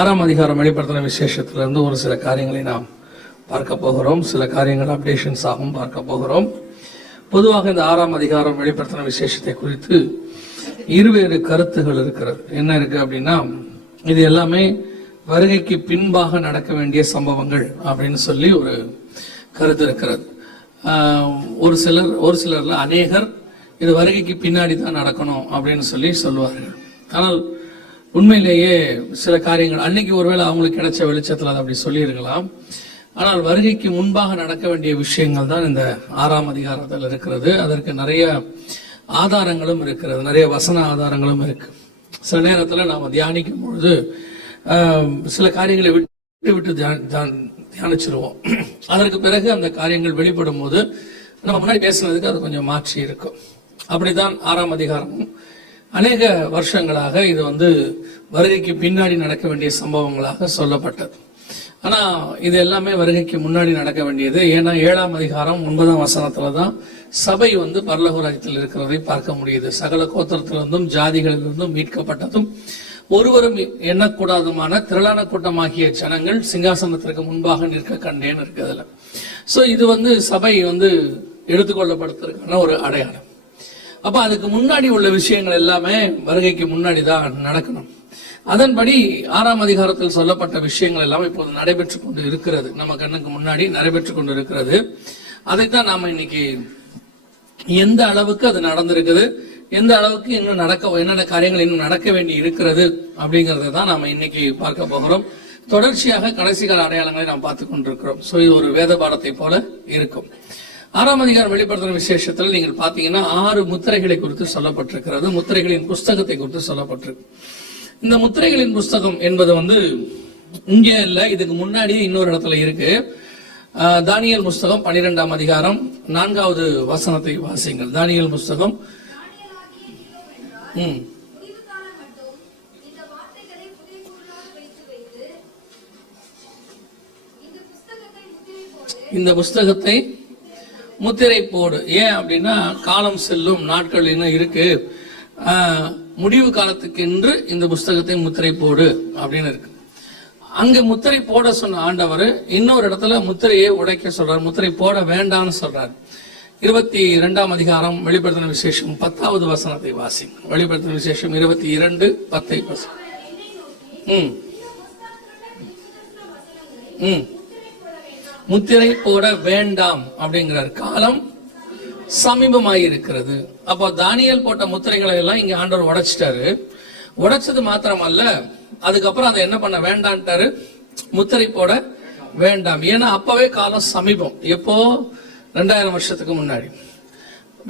6ஆம் அதிகாரம் வெளிப்படுத்தின விசேஷத்திலிருந்து ஒரு சில காரியங்களை நாம் பார்க்க போகிறோம். சில காரியங்கள் அப்டேஷன்ஸ் ஆகும் பார்க்க போகிறோம். பொதுவாக இந்த 6ஆம் அதிகாரம் வெளிப்படுத்தின விசேஷத்தை குறித்து இருவேறு கருத்துகள் இருக்கிறது. என்ன இருக்கு அப்படின்னா, இது எல்லாமே வருகைக்கு பின்பாக நடக்க வேண்டிய சம்பவங்கள் அப்படின்னு சொல்லி ஒரு கருத்து இருக்கிறது. ஒரு சிலர்ல அநேகர் இது வருகைக்கு பின்னாடி தான் நடக்கணும் அப்படின்னு சொல்லி சொல்லுவார்கள். ஆனால் உண்மையிலேயே சில காரியங்கள் அன்னைக்கு ஒருவேளை அவங்களுக்கு கிடைச்ச வெளிச்சத்தில் அதை அப்படி சொல்லியிருக்கலாம். ஆனால் வருகைக்கு முன்பாக நடக்க வேண்டிய விஷயங்கள் தான் இந்த 6ஆம் அதிகாரத்தில் இருக்கிறது. அதற்கு நிறைய ஆதாரங்களும் இருக்கிறது, நிறைய வசன ஆதாரங்களும் இருக்கு. சில நேரத்தில் நாம் தியானிக்கும் பொழுது சில காரியங்களை விட்டு தியானிச்சிருவோம். அதற்கு பிறகு அந்த காரியங்கள் வெளிப்படும் போது நம்ம முன்னாடி பேசுனதுக்கு அது கொஞ்சம் மாற்றி இருக்கும். அப்படித்தான் 6ஆம் அதிகாரமும் அநேக வருஷங்களாக இது வருகைக்கு பின்னாடி நடக்க வேண்டிய சம்பவங்களாக சொல்லப்பட்டது. ஆனா இது எல்லாமே வருகைக்கு முன்னாடி நடக்க வேண்டியது. ஏன்னா 7ஆம் அதிகாரம் 9ஆம் வசனத்துலதான் சபை பரலோக ராஜ்யத்தில் இருக்கிறதை பார்க்க முடியுது. சகல கோத்திரத்திலிருந்தும் ஜாதிகளிலிருந்தும் மீட்கப்பட்டதும் ஒருவரும் எண்ணக்கூடாதுமான திரளான கூட்டமாகிய ஜனங்கள் சிங்காசனத்திற்கு முன்பாக நிற்க கண்டேன்னு இருக்கு அதுல. சோ இது சபை எடுத்துக்கொள்ளப்படுறதுக்கான ஒரு அடையாளம். அப்ப அதுக்கு முன்னாடி உள்ள விஷயங்கள் எல்லாமே வருகைக்கு முன்னாடி தான் நடக்கணும். அதன்படி 6ஆம் அதிகாரத்தில் சொல்லப்பட்ட விஷயங்கள் எல்லாம் இப்போது நடைபெற்று கொண்டு இருக்கிறது, நம்ம கண்ணுக்கு முன்னாடி நடைபெற்று கொண்டு இருக்கிறது. அதைத்தான் நாம இன்னைக்கு எந்த அளவுக்கு அது நடந்திருக்குது, எந்த அளவுக்கு இன்னும் என்னென்ன காரியங்கள் இன்னும் நடக்க வேண்டி இருக்கிறது அப்படிங்கறத தான் நாம இன்னைக்கு பார்க்க போகிறோம். தொடர்ச்சியாக கடைசி கால அடையாளங்களை நாம் பார்த்து கொண்டிருக்கிறோம். சோ இது ஒரு வேத பாடத்தை போல இருக்கும். 6ஆம் அதிகாரம் வெளிப்படுத்தின விசேஷத்தில் நீங்கள் பாத்தீங்கன்னா 6 முத்திரைகளை குறித்து சொல்லப்பட்டிருக்கிறது. முத்திரைகளின் புஸ்தகத்தை குறித்து சொல்லப்பட்டிருக்கு. இந்த முத்திரைகளின் புஸ்தகம் என்பது இங்க இல்ல, இதுக்கு முன்னாடி இன்னொரு இடத்துல இருக்கு. தானியேல் புஸ்தகம் 12ஆம் அதிகாரம் 4வது வசனத்தை வாசிங்கள். தானியேல் புஸ்தகம் இந்த புஸ்தகத்தை முத்திரை போடு. ஏன் அப்படின்னா, காலம் செல்லும், நாட்கள் இன்னும் இருக்கு, முடிவு காலத்துக்கு என்று இந்த புஸ்தகத்தை முத்திரை போடு அப்படின்னு இருக்கு. அங்க முத்திரை போட சொன்ன ஆண்டவர் இன்னொரு இடத்துல முத்திரையை உடைக்க சொல்றார், முத்திரை போட வேண்டாம்னு சொல்றார். 22ஆம் அதிகாரம் வெளிப்படுத்தின விசேஷம் 10வது வசனத்தை வாசி. வெளிப்படுத்தின விசேஷம் 22:10. முத்திரை போட வேண்டாம் அப்படிங்கிறார். காலம் சமீபமாயிருக்கிறது. அப்போ தானியேல் போட்ட முத்திரைகளை எல்லாம் இங்க ஆண்டவர் உடைச்சிட்டாரு. உடைச்சது மாத்திரம் அல்ல, அதுக்கப்புறம் அதை என்ன பண்ண வேண்டான்ட்டாரு, முத்திரை போட வேண்டாம். ஏன்னா அப்பவே காலம் சமீபம். எப்போ? 2000 வருஷத்துக்கு முன்னாடி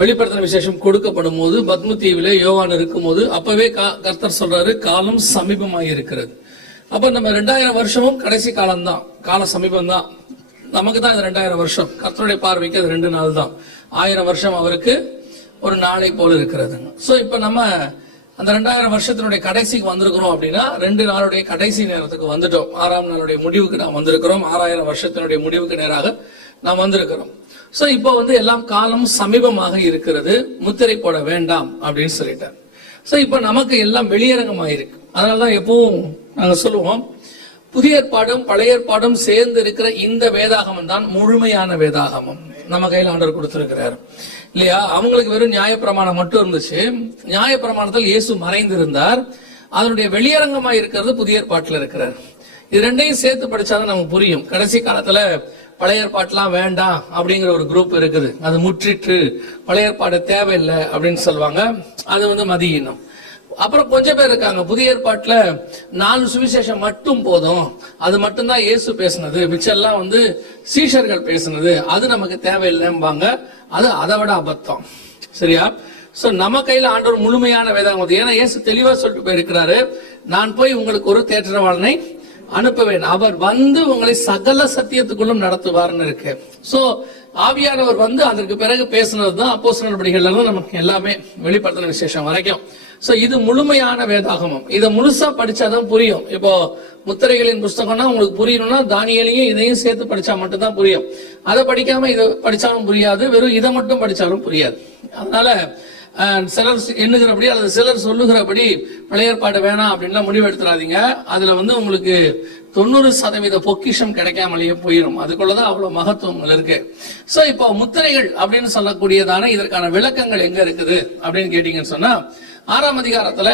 வெளிப்படுத்தின விசேஷம் கொடுக்கப்படும் போது பத்ம தீவில யோவான் இருக்கும் போது அப்பவே கர்த்தர் சொல்றாரு, காலம் சமீபமாயிருக்கிறது. அப்ப நம்ம 2000 வருஷமும் கடைசி காலம் தான், கால சமீபம் தான். நமக்கு தான் 2000 வருஷம், கர்த்தருடைய பார்வைக்கு அது 2 நாள் தான். 1000 வருஷம் அவருக்கு ஒரு நாளை போல இருக்கிறது. சோ இப்ப நம்ம அந்த 2000 வருஷத்தினுடைய கடைசிக்கு வந்திருக்கிறோம் அப்படின்னா 2 நாளுடைய கடைசி நேரத்துக்கு வந்துட்டோம். 6ஆம் நாளுடைய முடிவுக்கு நாம் வந்திருக்கிறோம். 6000 வருஷத்தினுடைய முடிவுக்கு நேராக நாம் வந்திருக்கிறோம். சோ இப்போ எல்லாம் காலம் சமீபமாக இருக்கிறது, முத்திரை போட வேண்டாம் அப்படின்னு சொல்லிட்டார். சோ இப்ப நமக்கு எல்லாம் வெளியரங்கமாயிருக்கு. அதனாலதான் எப்பவும் நாங்க சொல்லுவோம், புதிய ஏற்பாடும் பழைய ஏற்பாடும் சேர்ந்து இருக்கிற இந்த வேதாகமம் தான் முழுமையான வேதாகமம் நம்ம கையில் ஆண்டவர் கொடுத்திருக்கிறார் இல்லையா? அவங்களுக்கு வெறும் நியாயப்பிரமாணம் மட்டும் இருந்துச்சு. நியாயப்பிரமாணத்தில் இயேசு மறைந்திருந்தார். அதனுடைய வெளியரங்கமா இருக்கிறது புதிய ஏற்பாட்டில் இருக்கிறார். இது ரெண்டையும் சேர்த்து படிச்சாதான் நமக்கு புரியும். கடைசி காலத்துல பழைய ஏற்பாட்டுலாம் வேண்டாம் அப்படிங்கிற ஒரு குரூப் இருக்குது, அது முற்றிட்டு பழைய ஏற்பாடு தேவையில்லை அப்படின்னு சொல்லுவாங்க. அது மதியினம். அப்புறம் கொஞ்சம் பேர் இருக்காங்க, புதிய ஏற்பாட்டுல 4 சுவிசேஷம் மட்டும் போதும், அது மட்டும்தான் இயேசு பேசுனது, மிச்செல்லாம் சீஷர்கள் பேசுனது, அது நமக்கு தேவையில்லைம்பாங்க. அது அதை விட அபத்தம். சரியா? சோ நம்ம கையில ஆண்டவர் முழுமையான வேதாகம். ஏன்னா இயேசு தெளிவா சொல்லிட்டு போயிருக்கிறாரு, நான் போய் உங்களுக்கு ஒரு தேற்றவாளனை அனுப்புவேன், அவர் உங்களை சகல சத்தியத்துக்குள்ளும் நடத்துவார்னு இருக்கு. சோ ஆவியானவர் அதற்கு பிறகு பேசுனதுதான் அப்போஸ்தலர் நடபடிகள் நமக்கு எல்லாமே வெளிப்படுத்தின விசேஷம் வரைக்கும். சோ இது முழுமையான வேதாகமம். இதை முழுசா படிச்சாதான் புரியும். இப்போ முத்திரைகளின் புஸ்தகம்னா உங்களுக்கு புரியணும்னா தானியேலையும் இதையும் சேர்த்து படிச்சா மட்டும்தான் புரியும். அதை படிக்காம இதை படிச்சாலும் புரியாது, வெறும் இதை மட்டும் படிச்சாலும் புரியாது. அதனால சிலர் எண்ணுகிறபடி அல்லது சிலர் சொல்லுகிறபடி பழைய ஏற்பாடு வேணாம் அப்படின்லாம் முடிவு எடுத்துறாதீங்க. அதுல உங்களுக்கு 90% பொக்கிஷம் கிடைக்காமலேயே போயிடும். அதுக்குள்ளதான் அவ்வளவு மகத்துவங்கள் இருக்கு. சோ இப்போ முத்திரைகள் அப்படின்னு சொல்லக்கூடியதான இதற்கான விளக்கங்கள் எங்க இருக்குது அப்படின்னு கேட்டீங்கன்னு சொன்னா, 6ஆம் அதிகாரத்துல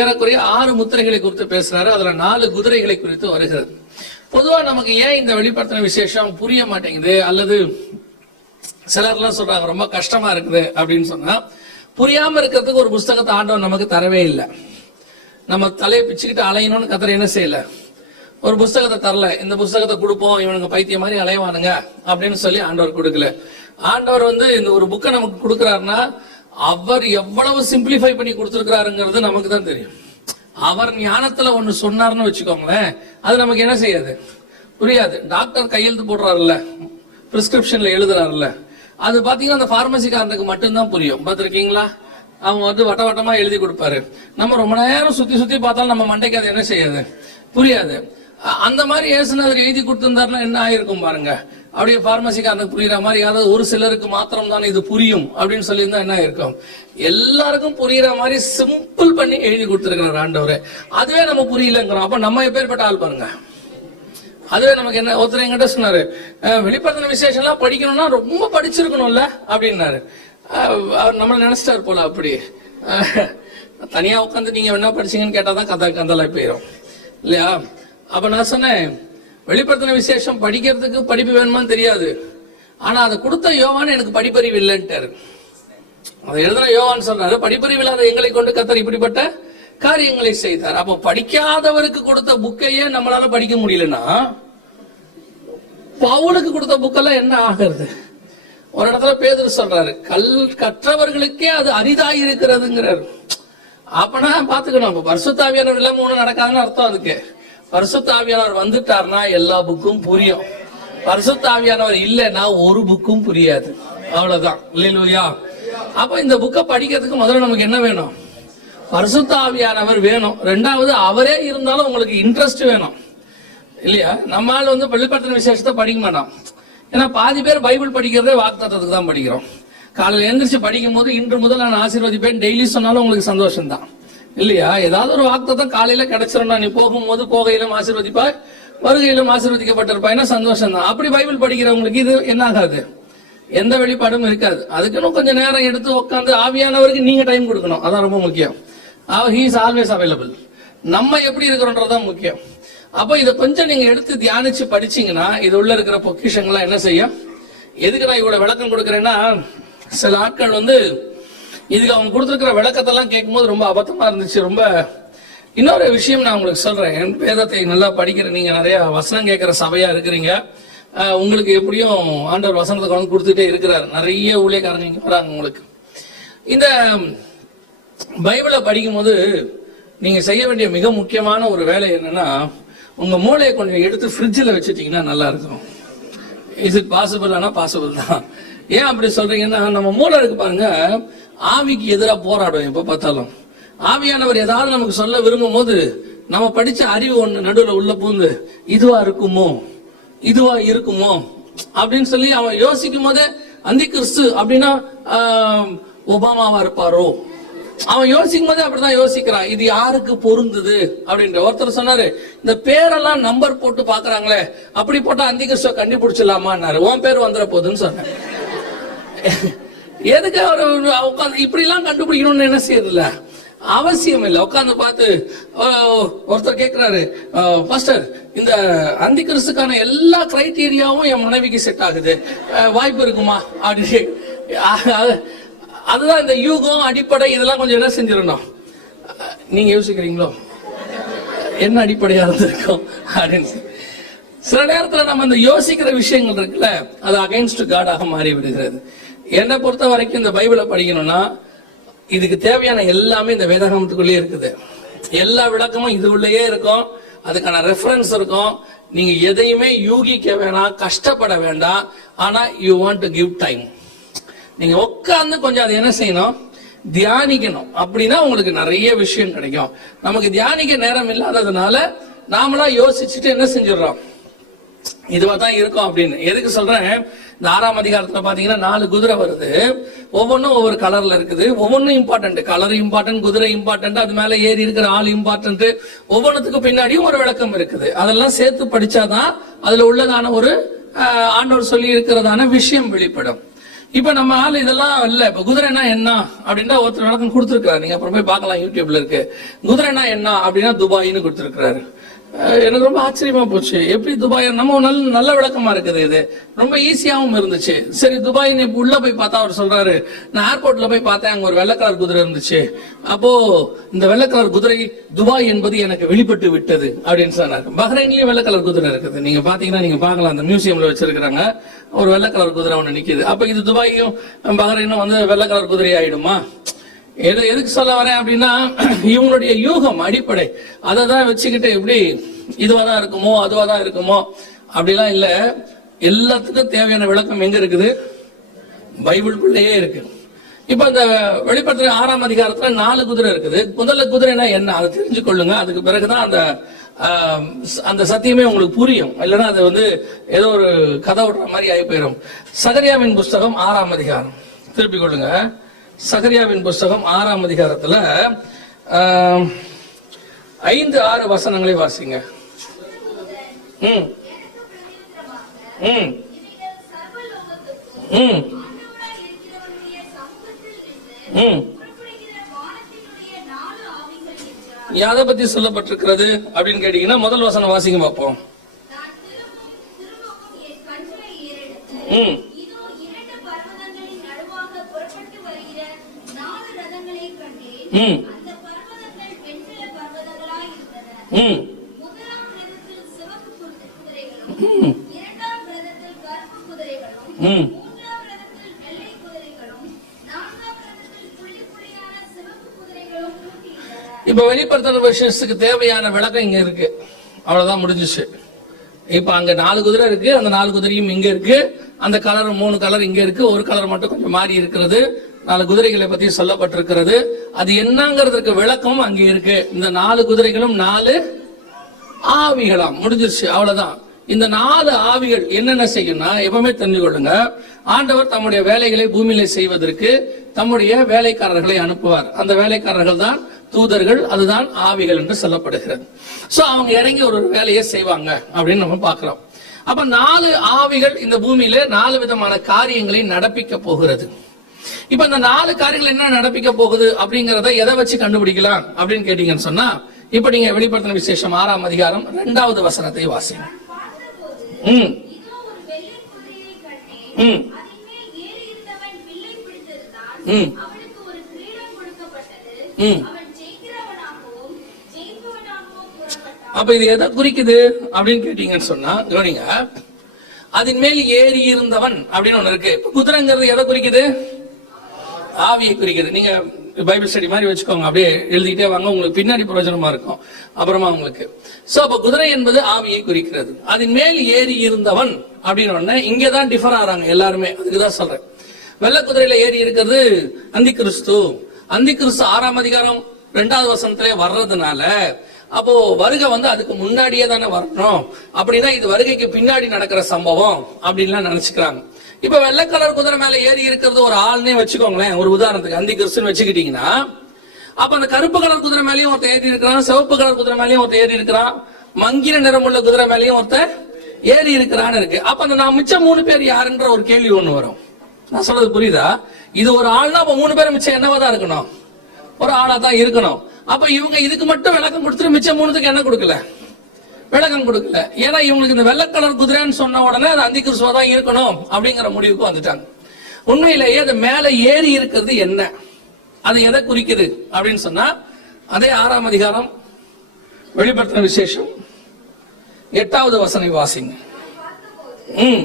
ஏறக்குறைய 6 முத்திரைகளை குறித்து பேசுறாரு. அதுல 4 குதிரைகளை குறித்து வருகிறது. பொதுவா நமக்கு ஏன் இந்த வெளிப்படுத்தின விசேஷம் புரிய மாட்டேங்குது, அல்லது சிலர்லாம் சொல்றாங்க ரொம்ப கஷ்டமா இருக்குது அப்படின்னு சொன்னா, புரியாம இருக்கிறதுக்கு ஒரு புஸ்தகத்தை ஆண்டவன் நமக்கு தரவே இல்லை. நம்ம தலையை பிச்சுக்கிட்டு அலையணும்னு கத்தர் என்ன செய்யல, ஒரு புஸ்தகத்தை தரல. இந்த புஸ்தகத்தை கொடுப்போம், இவனுக்கு பைத்திய மாதிரி அலைவானுங்க அப்படின்னு சொல்லி ஆண்டவர் கொடுக்கல. ஆண்டவர் இந்த ஒரு புக்கை நமக்கு கொடுக்கிறாருன்னா அவர் எவ்வளவு சிம்பிளிஃபை பண்ணி கொடுத்திருக்கிறாருங்கிறது நமக்கு தான் தெரியும். அவர் ஞானத்துல ஒண்ணு சொன்னார்னு வச்சுக்கோங்களேன், அது நமக்கு என்ன செய்யாது, புரியாது. டாக்டர் கையெழுத்து போடுறாருல்ல, பிரிஸ்கிரிப்ஷன்ல எழுதுறாருல்ல, அது பாத்தீங்கன்னா அந்த பார்மசிக்காரனுக்கு மட்டும்தான் புரியும். பார்த்திருக்கீங்களா? அவங்க வட்ட வட்டமா எழுதி கொடுப்பாரு. நம்ம ரொம்ப நேரம் சுத்தி சுத்தி பார்த்தாலும் நம்ம மண்டைக்கு அது என்ன செய்யாது, புரியாது. அந்த மாதிரி ஏசுனவர் எழுதி கொடுத்திருந்தாருன்னா என்ன ஆயிருக்கும் பாருங்க. அப்படியே பார்மசிக்காரனுக்கு புரியுற மாதிரி யாராவது ஒரு சிலருக்கு மாத்திரம் தான் இது புரியும் அப்படின்னு சொல்லியிருந்தா என்ன இருக்கும், எல்லாருக்கும் புரியுற மாதிரி சிம்பிள் பண்ணி எழுதி கொடுத்திருக்கிறார் ஆண்டவரே. அதுவே நம்ம புரியலங்கிறோம். அப்ப நம்ம எப்பேற்பட்ட ஆள் பாருங்க. அதுவே நமக்கு என்ன, ஒருத்தர் என்கிட்ட சொன்னாரு, வெளிப்படுத்தின விசேஷம் எல்லாம் படிக்கணும்னா ரொம்ப படிச்சிருக்கணும்ல அப்படின்னாரு. அவர் நம்மள நினைச்சிட்டாரு போல. அப்படி தனியா உட்காந்து நீங்க என்ன படிச்சீங்கன்னு கேட்டாதான் கந்தலாய் போயிடும் இல்லையா? அப்ப நான் சொன்னேன், வெளிப்படுத்தின விசேஷம் படிக்கிறதுக்கு படிப்பு வேணுமான்னு தெரியாது, ஆனா அதை கொடுத்த யோவான் எனக்கு படிப்பறிவு இல்லைன்ட்டாரு. அதை எழுதுன யோவான் சொல்றாரு, படிப்பறிவு இல்லாத எங்களை கொண்டு கத்தர் இப்படிப்பட்ட காரியங்களை செய்தார். அப்ப படிக்காதவருக்கு கொடுத்த புக்கையே நம்மளால படிக்க முடியலன்னா பவுலுக்கு கொடுத்த புக்கெல்லாம் என்ன ஆகிறது? ஒரு இடத்துல பேதுரு சொல்றாரு, கற்றவர்களுக்கே அது அரிதாய் இருக்கிறதுங்கிறாரு. அப்பனா பாத்துக்கணும், இப்ப பரிசுத்த ஆவியானவர் இல்லாம ஒண்ணு நடக்காதுன்னு அர்த்தம். அதுக்கு பரிசுத்த ஆவியானவர் வந்துட்டார்னா எல்லா புக்கும் புரியும். பரிசுத்த ஆவியானவர் இல்லைன்னா ஒரு புக்கும் புரியாது. அவ்வளவுதான். இல்லையா? அப்ப இந்த புக்கை படிக்கிறதுக்கு முதல்ல நமக்கு என்ன வேணும்? பரிசுத்த ஆவியானவர் வேணும். ரெண்டாவது, அவரே இருந்தாலும் உங்களுக்கு இன்ட்ரெஸ்ட் வேணும் இல்லையா? நம்மால வெளிப்படுத்தின விசேஷத்தை படிக்க மாட்டோம். ஏன்னா பாதி பேர் பைபிள் படிக்கிறதே வாக்குத்தத்தத்துக்கு தான் படிக்கிறோம். காலையில் எழுந்திரிச்சு படிக்கும் போது இன்று முதல் நான் ஆசீர்வதிப்பேன் டெய்லி சொன்னாலும் உங்களுக்கு சந்தோஷம் தான் இல்லையா? ஏதாவது ஒரு வாக்குத்தத்தம் காலையில கிடைச்சிருந்தா நீ போகும்போது போகையிலும் ஆசீர்வதிப்பாய், வருகையிலும் ஆசீர்வதிக்கப்பட்டிருப்பாய்னா சந்தோஷம் தான். அப்படி பைபிள் படிக்கிறவங்களுக்கு இது என்ன ஆகாது, எந்த வெளிப்பாடும் இருக்காது. அதுக்குன்னு கொஞ்சம் நேரம் எடுத்து உட்காந்து ஆவியானவருக்கு நீங்க டைம் கொடுக்கணும். அதான் ரொம்ப முக்கியம். he is always available. நம்ம எப்படி இருக்கிறோன்றதான் முக்கியம். அப்போ இதை கொஞ்சம் நீங்க எடுத்து தியானிச்சு படிச்சீங்கன்னா இது உள்ள இருக்கிற பொக்கிஷங்கள்லாம் என்ன செய்யும். எதுக்கு நான் இவ்வளவு விளக்கம் கொடுக்கறேன்னா, சில ஆட்கள் இதுக்கு அவங்க கொடுத்துருக்கிற விளக்கத்தெல்லாம் கேட்கும்போது ரொம்ப அபத்தமா இருந்துச்சு. ரொம்ப இன்னொரு விஷயம் நான் உங்களுக்கு சொல்றேன், என் வேதத்தை நல்லா படிக்கிற நீங்க நிறைய வசனம் கேட்கிற சபையா இருக்கிறீங்க. உங்களுக்கு எப்படியும் ஆண்டவர் வசனத்தை கொடுத்துட்டே இருக்கிறாரு. நிறைய ஊழியக்காரங்க இங்க வராங்க. உங்களுக்கு இந்த பைபிளை படிக்கும் போது நீங்க செய்ய வேண்டிய மிக முக்கியமான ஒரு வேலை என்னன்னா, உங்க மூளையை கொஞ்சம் எடுத்து ஃப்ரிட்ஜில் வச்சுட்டீங்கன்னா நல்லா இருக்கும். Is it possible? ஆனா பாசிபிள் தான். ஏன் அப்படி சொல்றீங்கன்னா, நம்ம மூளை இருக்கு பாருங்க, ஆவிக்கு எதிராக போராடும். எப்ப பார்த்தாலும் ஆவியானவர் ஏதாவது நமக்கு சொல்ல விரும்பும் போது நம்ம படிச்ச அறிவு ஒண்ணு நடுவில் உள்ள பூந்து இதுவா இருக்குமோ இதுவா இருக்குமோ அப்படின்னு சொல்லி அவன் யோசிக்கும் போதே, அந்தி கிறிஸ்து அப்படின்னா ஒபாமாவா இருப்பாரோ, அவன் யோசிக்கும் போதே அப்படிதான் யோசிக்கிறான். இது யாருக்கு பொருந்தது அப்படின்ற ஒருத்தர் சொன்னாரு, இந்த பேரெல்லாம் நம்பர் போட்டு பாக்குறாங்களே, அப்படி போட்டா அந்தி கிறிஸ்துவ கண்டுபிடிச்சிடலாமான்னாரு. உன் பேர் வந்துட போகுதுன்னு சொன்னேன். எதுக்கு அவரு உட்காந்து இப்படி எல்லாம் கண்டுபிடிக்கணும்னு என்ன செய்யறதில்ல, அவசியம் இல்லை. உட்காந்து பார்த்து ஒருத்தர் கேட்கிறாரு, பாஸ்டர் இந்த அந்தி கிறிஸ்துக்கான எல்லா கிரைட்டீரியாவும் என் மனைவிக்கு செட் ஆகுது, வாய்ப்பு இருக்குமா அப்படின்னு. அதுதான் இந்த யூகம் அடிப்படை இதெல்லாம் கொஞ்சம் என்ன செஞ்சிடணும். நீங்க யோசிக்கிறீங்களோ என்ன அடிப்படையா இருந்திருக்கும் அப்படின்னு. சில நேரத்துல நம்ம இந்த யோசிக்கிற விஷயங்கள் இருக்குல்ல, அது அகைன்ஸ்ட் காடாக மாறி விடுகிறது. என்னை பொறுத்த வரைக்கும் இந்த பைபிளை படிக்கணும்னா இதுக்கு தேவையான எல்லாமே இந்த வேதாகமத்துக்குள்ளேயே இருக்குது. எல்லா விளக்கமும் இது உள்ளேயே இருக்கும். அதுக்கான ரெஃபரன்ஸ் இருக்கும். நீங்க எதையுமே யூகிக்க வேணாம், கஷ்டப்பட வேண்டாம். ஆனா you want to give time. நீங்க உட்கார்ந்து கொஞ்சம் அதை என்ன செய்யணும், தியானிக்கணும். அப்படின்னா உங்களுக்கு நிறைய விஷயம் கிடைக்கும். நமக்கு தியானிக்க நேரம் இல்லாததுனால நாமளா யோசிச்சுட்டு என்ன செஞ்சிடறோம், இதுவா தான் இருக்கும் அப்படின்னு. எதுக்கு சொல்றேன், இந்த 6ஆம் அதிகாரத்துல பாத்தீங்கன்னா 4 குதிரை வருது, ஒவ்வொன்றும் ஒவ்வொரு கலர்ல இருக்குது, ஒவ்வொன்றும் இம்பார்ட்டன்ட், கலர் இம்பார்ட்டன்ட், குதிரை இம்பார்ட்டன்ட், அது மேல ஏறி இருக்கிற ஆள் இம்பார்ட்டன்ட், ஒவ்வொன்றுத்துக்கு பின்னாடியும் ஒரு விளக்கம் இருக்குது. அதெல்லாம் சேர்த்து படிச்சாதான் அதுல உள்ளதான ஒரு ஆண்டவர் சொல்லி இருக்கிறதான விஷயம் வெளிப்படும். இப்ப நம்ம ஆள் இதெல்லாம் இல்ல. இப்ப குதிரைனா என்ன அப்படின்னா ஒருத்தர் விளக்கம் கொடுத்திருக்காரு, நீங்க அப்புறம் போய் பார்க்கலாம், யூடியூப்ல இருக்கு. குதிரைனா என்ன அப்படின்னா துபாய்னு கொடுத்திருக்கிறாரு. எனக்கு ரொம்ப ஆச்சரியமா போச்சு, எப்படி துபாய், நம்ம நல்ல விளக்கமா இருக்குது, இது ரொம்ப ஈஸியாவும் இருந்துச்சு. சரி துபாய் உள்ள போய் பார்த்தா அவர் சொல்றாரு, நான் ஏர்போர்ட்ல போய் பார்த்தேன், அங்க ஒரு வெள்ளை கலர் குதிரை இருந்துச்சு, அப்போ இந்த வெள்ளை கலர் குதிரை துபாய் என்பது எனக்கு வெளிப்பட்டு விட்டது அப்படின்னு சொன்னாரு. பஹ்ரைன்லயும் வெள்ளை கலர் குதிரை இருக்குது, நீங்க பாத்தீங்கன்னா நீங்க பாக்கலாம், அந்த மியூசியம்ல வச்சிருக்காங்க, ஒரு வெள்ளை கலர் குதிரை ஒண்ணு நிக்குது. அப்ப இது துபாயும் பஹ்ரைனும் வந்து வெள்ளை கலர் குதிரை ஆயிடுமா? எதுக்கு சொல்ல வரேன் அப்படின்னா, இவங்களுடைய யூகம் அடிப்படை அதை தான் வச்சுக்கிட்டு எப்படி இதுவாதான் இருக்குமோ அதுவாதான் இருக்குமோ அப்படிலாம் இல்ல. எல்லாத்துக்கும் தேவையான விளக்கம் எங்க இருக்குது? பைபிளுக்குள்ளேயே இருக்கு. இப்ப இந்த வெளிப்படுத்துற 6ஆம் அதிகாரத்துல 4 குதிரை இருக்குது. முதல்ல குதிரைனா என்ன அதை தெரிஞ்சு கொள்ளுங்க, அதுக்கு பிறகுதான் அந்த சத்தியமே உங்களுக்கு புரியும். இல்லைன்னா அது வந்து ஏதோ ஒரு கதை விடுற மாதிரி ஆகி போயிடும். சகரியாவின் புஸ்தகம் 6ஆம் அதிகாரம் திருப்பிக் கொள்ளுங்க. சகரியாவின் புஸ்தகம் 6ஆம் அதிகாரத்துல 5-6 வசனங்களை வாசிங்க. ம் ம் ம் ம் எதை பத்தி சொல்லப்பட்டிருக்கிறது அப்படின்னு கேட்டீங்கன்னா, முதல் வசனம் வாசிங்க பார்ப்போம். ம் ம் ம் ம் இப்ப வெளிப்படுத்துற விஷயத்துக்கு தேவையான விளக்கம் இங்க இருக்கு, அவ்வளவுதான், முடிஞ்சிச்சு. இப்ப அங்க 4 குதிரை இருக்கு, அந்த 4 குதிரையும் இங்க இருக்கு, அந்த கலர் 3 கலர் இங்க இருக்கு, ஒரு கலர் மட்டும் கொஞ்சம் மாறி இருக்கிறது. 4 குதிரைகளை பத்தி சொல்லப்பட்டிருக்கிறது. அது என்னங்கிறதுக்கு விளக்கம் அங்க இருக்கு. இந்த 4 குதிரைகளும் 4 ஆவிகளாம், முடிஞ்சிருச்சு, அவ்வளவுதான். இந்த 4 ஆவிகள் என்னென்ன செய்யும்னா, எப்பவுமே தெரிஞ்சு கொள்ளுங்க, ஆண்டவர் தம்முடைய வேலைகளை பூமியில செய்வதற்கு தம்முடைய வேலைக்காரர்களை அனுப்புவார். அந்த வேலைக்காரர்கள் தான் தூதர்கள், அதுதான் ஆவிகள் என்று சொல்லப்படுகிறது. சோ அவங்க இறங்கி ஒரு வேலையை செய்வாங்க அப்படின்னு நம்ம பார்க்கிறோம். அப்ப 4 ஆவிகள் இந்த பூமியில 4 விதமான காரியங்களை நடப்பிக்க போகிறது. இப்ப இந்த 4 காரியங்கள் என்ன நடப்பிக்க போகுது அப்படிங்கறத எதை வச்சு கண்டுபிடிக்கலாம் அப்படின்னு கேட்டீங்கன்னு சொன்னா, இப்ப நீங்க வெளிப்படுத்தின விசேஷம் 6ஆம் அதிகாரம் 2வது வசனத்தை வாசிங்க. ம் ம் ம் ம் அப்ப இது எதை குறிக்குது அப்படின்னு கேட்டீங்கன்னு சொன்னா, கவனிங்க, அதன் மேல் ஏறி இருந்தவன் அப்படின்னு ஒண்ணு இருக்கு. குதிரைங்கிறது எதை குறிக்குது? ஆவியை குறிக்குது. நீங்க பைபிள் ஸ்டடி மாதிரி வச்சுக்கோங்க, அப்படியே எழுதிட்டே வாங்க, உங்களுக்கு பின்னாடி பிரயோஜனமா இருக்கும் அப்புறமா உங்களுக்கு. சோ அப்ப குதிரை என்பது ஆவியை குறிக்கிறது. அதன் மேல் ஏறி இருந்தவன் அப்படின்னு இங்கதான் டிஃபர் ஆறாங்க எல்லாருமே, அதுக்குதான் சொல்றேன். வெள்ளை குதிரையில ஏறி இருக்கிறது அந்தி கிறிஸ்து. அந்தி கிறிஸ்து 6ஆம் அதிகாரம் 2வது வசனத்திலே வர்றதுனால, அப்போ வருகை வந்து அதுக்கு முன்னாடியே தானே வரணும், அப்படின்னா இது வருகைக்கு பின்னாடி நடக்கிற சம்பவம் அப்படின்லாம் நினைச்சுக்கிறாங்க. இப்ப வெள்ளை கலர் குதிரை மேல ஏறி இருக்கிறது ஒரு ஆள்னே வச்சுக்கோங்களேன், ஒரு உதாரணத்துக்கு அந்தி கிறிஸ்துன்னு வச்சுக்கிட்டீங்கன்னா, அப்ப அந்த கருப்பு கலர் குதிரை மேலேயும் ஒருத்தர் ஏறி இருக்கிறான், சிவப்பு கலர் குதிரை மேலேயும் ஒருத்தர் ஏறி இருக்கிறான், மங்கிர நிறமுள்ள குதிரை மேலேயும் ஒருத்தர் ஏறி இருக்கிறான்னு இருக்கு. அப்ப அந்த நான் மிச்சம் 3 பேர் யாருன்ற ஒரு கேள்வி ஒண்ணு வரும். நான் சொல்றது புரியுதா? இது ஒரு ஆள்னா அப்ப 3 பேர் மிச்சம் என்னவாதான் இருக்கணும்? ஒரு ஆளா தான் இருக்கணும். அப்ப இவங்க இதுக்கு மட்டும் விளக்கம் கொடுத்துட்டு மிச்சம் 3க்கு என்ன கொடுக்கல? விளக்கம் கொடுக்கல. ஏன்னா இவங்களுக்கு இந்த வெள்ளை கலர் குதிரைன்னு சொன்ன உடனே அது அந்தி கிறிஸ்துவா தான் இருக்கணும் அப்படிங்கிற முடிவுக்கு வந்துட்டாங்க. உண்மையிலேயே அது மேல ஏறி இருக்கிறது என்ன, அது எதை குறிக்குது அப்படின்னு சொன்னா, அதே 6ஆம் அதிகாரம் வெளிப்படுத்தின விசேஷம் 8வது வசனம் வாசிங்க. ம்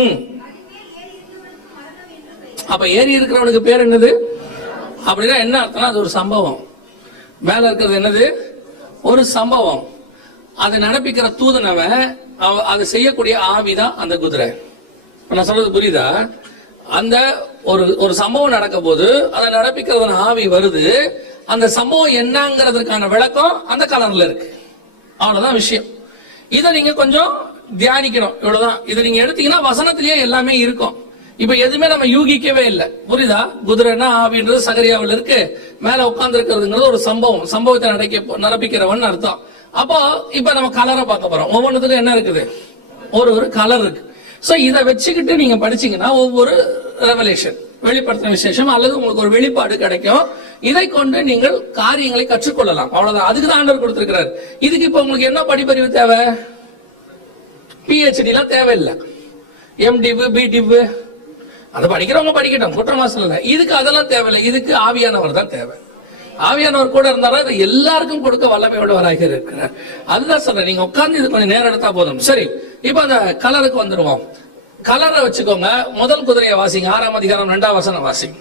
ம் அப்ப ஏறி இருக்கிறவனுக்கு பேர் என்னது அப்படின்னா என்ன அர்த்தம்? அது ஒரு சம்பவம். மேல இருக்கிறது என்னது? ஒரு சம்பவம். அதை நடப்பிக்கிற தூதனவன், அதை செய்யக்கூடிய ஆவிதான் அந்த குதிரை. நான் சொல்றது புரியுதா? அந்த ஒரு சம்பவம் நடக்க போது அதை நடப்பிக்கிறதுன ஆவி வருது. அந்த சம்பவம் என்னங்கிறதுக்கான விளக்கம் அந்த கலர்ல இருக்கு. அவ்வளவுதான் விஷயம். இதை நீங்க கொஞ்சம் தியானிக்கணும். இவ்வளவுதான். இதை நீங்க எடுத்தீங்கன்னா வசனத்திலேயே எல்லாமே இருக்கும். இப்ப எதுவுமே நம்ம யூகிக்கவே இல்லை. புரியுதா? குதிரைன்னா ஆவின்றது சகரியாவில் இருக்கு. மேல உட்கார்ந்து இருக்கிறதுங்கிறது ஒரு சம்பவத்தை நடப்பிக்கிறவன் அர்த்தம். அப்போ இப்ப நம்ம கலரை பார்க்க போறோம். ஒவ்வொன்றுத்துக்கும் என்ன இருக்குது? ஒரு கலர் இருக்கு. சோ இதை வச்சுக்கிட்டு நீங்க படிச்சீங்கன்னா ஒவ்வொரு ரெவலேஷன், வெளிப்படுத்தின விசேஷம் அல்லது உங்களுக்கு ஒரு வெளிப்பாடு கிடைக்கும். இதை கொண்டு நீங்கள் காரியங்களை கற்றுக்கொள்ளலாம். அவ்வளவுதான். அதுக்கு தான் ஆண்டவர் கொடுத்திருக்கிறார். இதுக்கு இப்ப உங்களுக்கு என்ன படிப்பறிவு தேவை? PhD எல்லாம் தேவையில்லை. MDiv, BDiv அதை படிக்கிறவங்க படிக்கட்டும், குற்றமாசல் இல்லை. இதுக்கு அதெல்லாம் தேவையில்லை. இதுக்கு ஆவியானவர் தான் தேவை. ஆவியானவர் கூட இருந்தாலும் இதை எல்லாருக்கும் கொடுக்க வல்லமையுள்ளவராக இருக்கிறார். அதுதான் சொல்றேன். நீங்க உட்கார்ந்து இது கொஞ்சம் நேரம் எடுத்தா போதும். சரி, இப்ப அந்த கலருக்கு வந்துருவோம். கலரை வச்சுக்கோங்க. முதல் குதிரையை வாசிங்க. 6ஆம் அதிகாரம் 2ஆம் வசனம் வாசிங்க.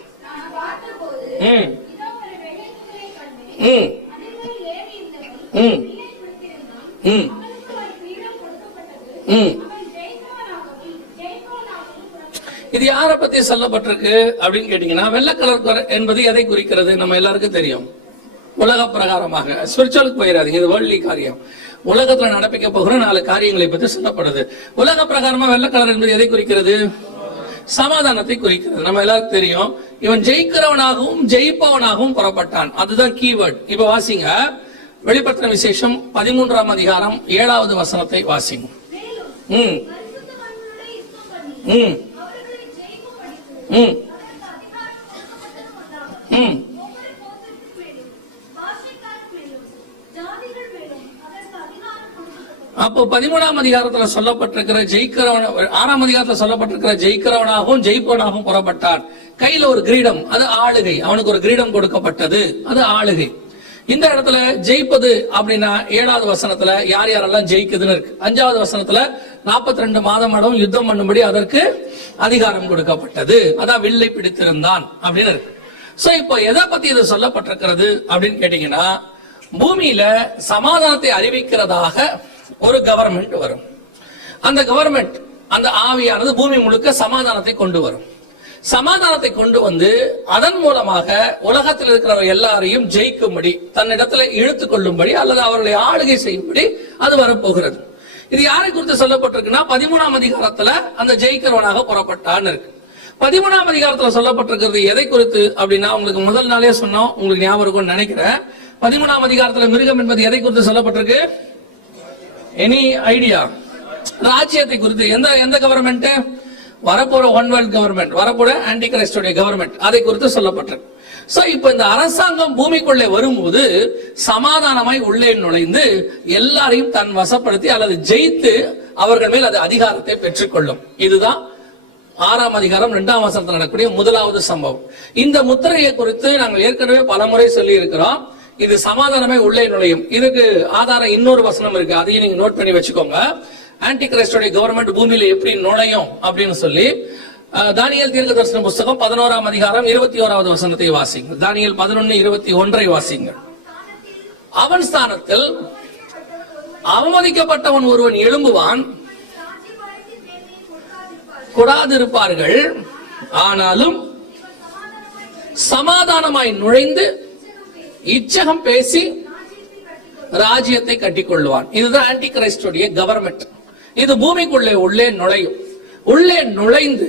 இது யாரை பத்தி சொல்லப்பட்டிருக்கு அப்படின்னு கேட்டீங்கன்னா, வெள்ளை கலர் என்பது எதை குறிக்கிறது? நம்ம எல்லாருக்கும் தெரியும். உலக பிரகாரமாக ஸ்பிரிச்சுவலுக்கு போயிடாதீங்க. இது வேர்ல்ட்லி காரியம். உலகத்துல நடப்பிக்க போகிற 4 காரியங்களை பற்றி சொல்லப்படுது. உலக பிரகாரமா வெள்ளை கலர் என்பது எதை குறிக்கிறது? சமாதானத்தை குறிக்கிறது. நம்ம எல்லாருக்கும் தெரியும். இவன் ஜெயிக்கிறவனாகவும் ஜெயிப்பவனாகவும் புறப்பட்டான். அதுதான் கீவேர்ட். இப்ப வாசிங்க. வெளிப்படுத்தின விசேஷம் 13ஆம் அதிகாரம் 7வது வசனத்தை வாசிங்க. அப்போ 13ஆம் அதிகாரத்துல சொல்லப்பட்டிருக்கிற ஜெயிக்கிறவன், 6ஆம் அதிகாரத்துல சொல்லப்பட்டிருக்கிற ஜெயிக்கிறவனாகவும் ஜெயிப்பவனாகவும் புறப்பட்டான். கையில ஒரு கிரீடம், அது ஆளுகை. அவனுக்கு ஒரு கிரீடம் கொடுக்கப்பட்டது, அது ஆளுகை. இந்த இடத்துல ஜெயிப்பது அப்படின்னா 7வது வசனத்துல யார் யாரெல்லாம் ஜெயிக்குதுன்னு இருக்கு. 5வது வசனத்துல 42 மாதம் அளவும் யுத்தம் பண்ணும்படி அதற்கு அதிகாரம் கொடுக்கப்பட்டது, அதான் வில்லை பிடித்திருந்தான் அப்படின்னு இருக்கு. சோ இப்போ எதை பத்தி இது சொல்லப்பட்டிருக்கிறது அப்படின்னு கேட்டீங்கன்னா, பூமியில சமாதானத்தை அறிவிக்கிறதாக ஒரு கவர்மெண்ட் வரும். அந்த கவர்மெண்ட், அந்த ஆவியானது பூமி முழுக்க சமாதானத்தை கொண்டு வரும். சமாதானத்தை கொண்டு வந்து அதன் மூலமாக உலகத்தில் இருக்கிற எல்லாரையும் ஜெயிக்கும்படி, தன்னிடத்துல இழுத்து கொள்ளும்படி அல்லது அவர்களை ஆளுகை செய்யும்படி அது வரப்போகிறது. இது யாரை குறித்து சொல்லப்பட்டிருக்குன்னா, 13ஆம் அதிகாரத்துல அந்த ஜெயிக்கிறவனாக புறப்பட்டான்னு இருக்கு. 13ஆம் அதிகாரத்துல சொல்லப்பட்டிருக்கிறது எதை குறித்து அப்படின்னா, உங்களுக்கு முதல் நாளே சொன்னோம், உங்களுக்கு ஞாபகம் இருக்கும்னு நினைக்கிறேன். 13ஆம் அதிகாரத்துல மிருகம் என்பது எதை குறித்து சொல்லப்பட்டிருக்கு? Any idea? ராஜ்யத்தை குறித்து. எந்த கவர்மெண்ட்? வரப்போற ஒன் வேர்ல்ட் கவர்மெண்ட், வரப்போற ஆன்டி கிரைஸ்டோட கவர்மெண்ட், அதை குறித்து சொல்லப்பட்டிருக்கு. சோ இப்ப இந்த அரசாங்கம் பூமிக்குள்ளே வரும்போது சமாதானமாய் உள்ளே நுழைந்து எல்லாரையும் தன் வசப்படுத்தி அல்லது ஜெயித்து அவர்கள் மேல் அது அதிகாரத்தை பெற்றுக்கொள்ளும். இதுதான் 6ஆம் அதிகாரம் 2ஆம் வசனத்தில் நடக்கக்கூடிய முதலாவது சம்பவம். இந்த முத்திரையை குறித்து நாங்கள் ஏற்கனவே பலமுறை சொல்லி இருக்கிறோம். இது சமாதானமே உள்ளே நுழையும். இதுக்கு ஆதாரம் இன்னொரு வசனம் இருக்கு, அதையும் நீங்க நோட் பண்ணி வச்சுக்கோங்க. ஆன்டி கிரைஸ்டோட கவர்மெண்ட் பூமியில எப்படி நுழையும் அப்படின்னு சொல்லி தானியேல் தீர்க்க தரிசன புஸ்தகம் 11ஆம் அதிகாரம் 21வது வசனத்தை வாசிங்க. தானியேல் 11:21 வாசிங்க. அவன் ஸ்தானத்தில் அவமதிக்கப்பட்டவன் ஒருவன் எழும்புவான், கொடாதிருப்பார்கள், ஆனாலும் சமாதானமாய் நுழைந்து இச்சகம் பேசி ராஜ்யத்தை கட்டிக்கொள்வான். இதுதான் ஆன்டி கிரைஸ்டோடைய கவர்மெண்ட். இது பூமிக்குள்ளே உள்ளே நுழையும். உள்ளே நுழைந்து